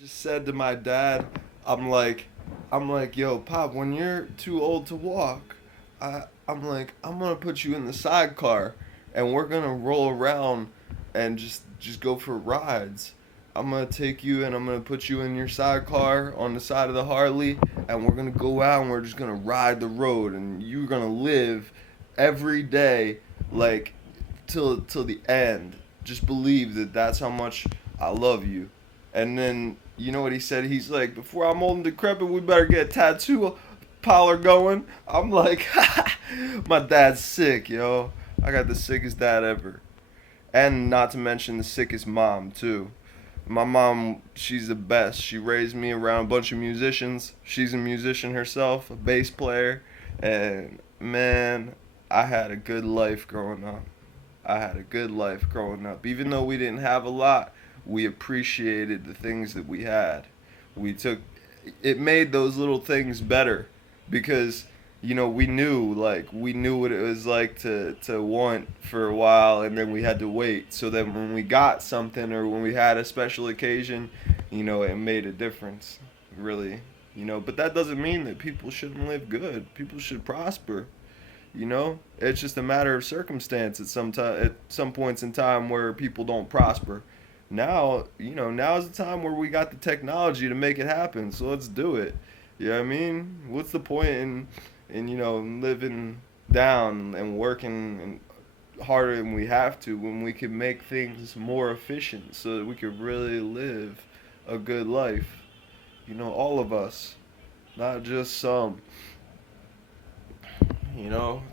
Just said to my dad, I'm like, yo, Pop, when you're too old to walk, I'm gonna put you in the sidecar, and we're gonna roll around, and just go for rides. I'm gonna take you and I'm gonna put you in your sidecar on the side of the Harley, and we're gonna go out and we're just gonna ride the road, and you're gonna live every day like till the end. Just believe that that's how much I love you. And then you know what he said? He's like, before I'm old and decrepit, we better get a tattoo parlor going. I'm like, my dad's sick, yo. I got the sickest dad ever, and not to mention the sickest mom too. My mom, she's the best. She raised me around a bunch of musicians. She's a musician herself, a bass player, and man, I had a good life growing up. I had a good life growing up. Even though we didn't have a lot, we appreciated the things that we had. We took it made those little things better because we knew what it was like to want for a while, and then we had to wait. So then when we got something or when we had a special occasion, it made a difference. Really. But that doesn't mean that people shouldn't live good. People should prosper. It's just a matter of circumstance at some points in time where people don't prosper. Now's the time where we got the technology to make it happen. So let's do it. You know what I mean? What's the point in living down and working harder than we have to when we can make things more efficient so that we could really live a good life? All of us, not just some.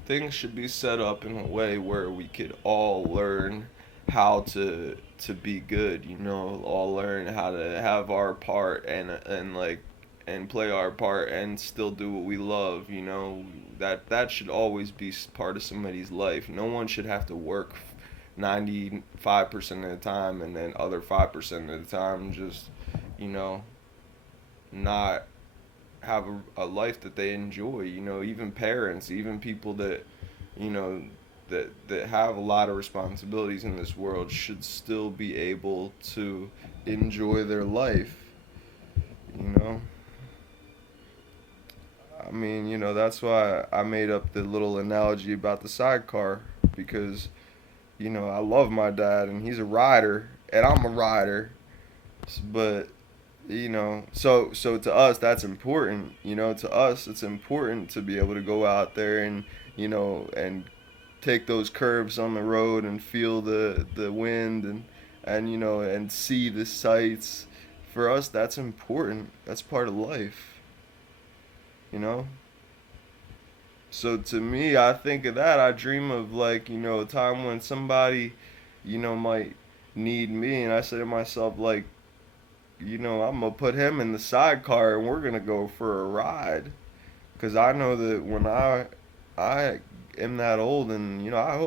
Things should be set up in a way where we could all learn how to be good. All learn how to have our part and play our part and still do what we love. That should always be part of somebody's life. No one should have to work 95% of the time and then other 5% of the time just you know not have a life that they enjoy. Even parents, even people that you know that have a lot of responsibilities in this world should still be able to enjoy their life. You know, that's why I made up the little analogy about the sidecar because I love my dad and he's a rider and I'm a rider, but so to us that's important. To us it's important to be able to go out there and take those curves on the road and feel the wind and see the sights. For us that's important. That's part of life. you know so to me, I think of that. I dream of, like, a time when somebody might need me, and I say to myself, like, I'm gonna put him in the sidecar and we're gonna go for a ride. Cause I know that when I am that old, and I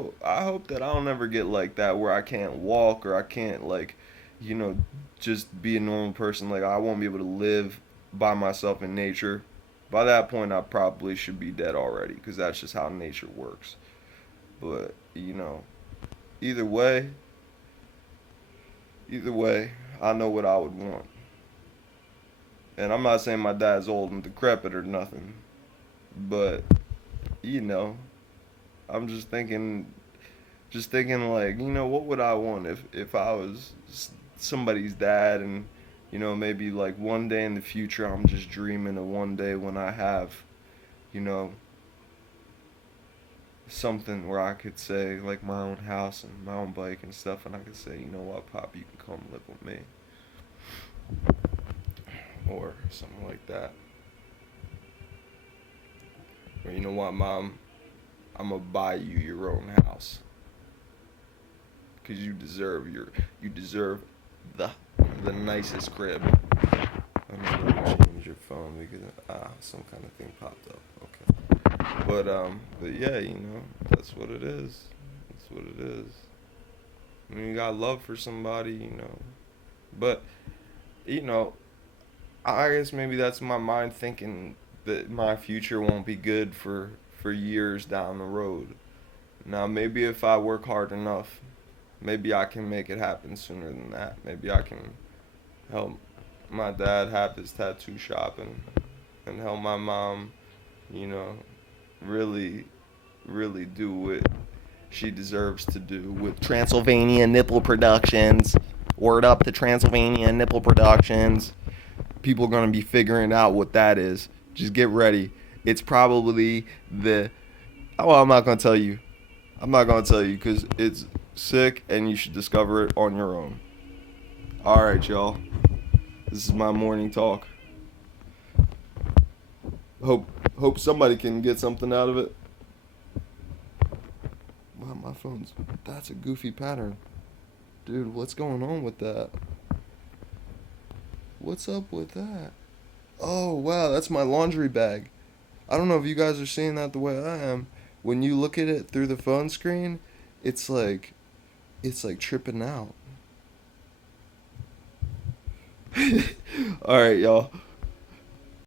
hope that I'll never get like that where I can't walk or I can't, like, you know just be a normal person. Like, I won't be able to live by myself in nature. By that point, I probably should be dead already, because that's just how nature works. But either way, either way, I know what I would want. And I'm not saying my dad's old and decrepit or nothing, but you know, I'm just thinking like, what would I want if I was somebody's dad, and maybe like one day in the future I'm just dreaming of one day when I have, you know, something where I could say, like, my own house and my own bike and stuff, and I could say, you know what, Pop, you can come live with me, or something like that. Or, you know what, Mom, I'm gonna buy you your own house because you deserve the the nicest crib. Let me change your phone because some kind of thing popped up. Okay, but yeah, that's what it is. That's what it is. I mean, you got love for somebody, but you know, I guess maybe that's my mind thinking that my future won't be good for years down the road. Now, maybe if I work hard enough, maybe I can make it happen sooner than that. Maybe I can help. my dad have his tattoo shop and help my mom, you know, really, really do what she deserves to do with Transylvania Nipple Productions. Word up to Transylvania Nipple Productions. People are going to be figuring out what that is. Just get ready. It's probably the. Oh, I'm not going to tell you. I'm not going to tell you because it's sick and you should discover it on your own. Alright, y'all. This is my morning talk. Hope somebody can get something out of it. Wow, my phone's. That's a goofy pattern. Dude, what's going on with that? What's up with that? Oh, wow, that's my laundry bag. I don't know if you guys are seeing that the way I am. When you look at it through the phone screen, it's like tripping out. All right, y'all.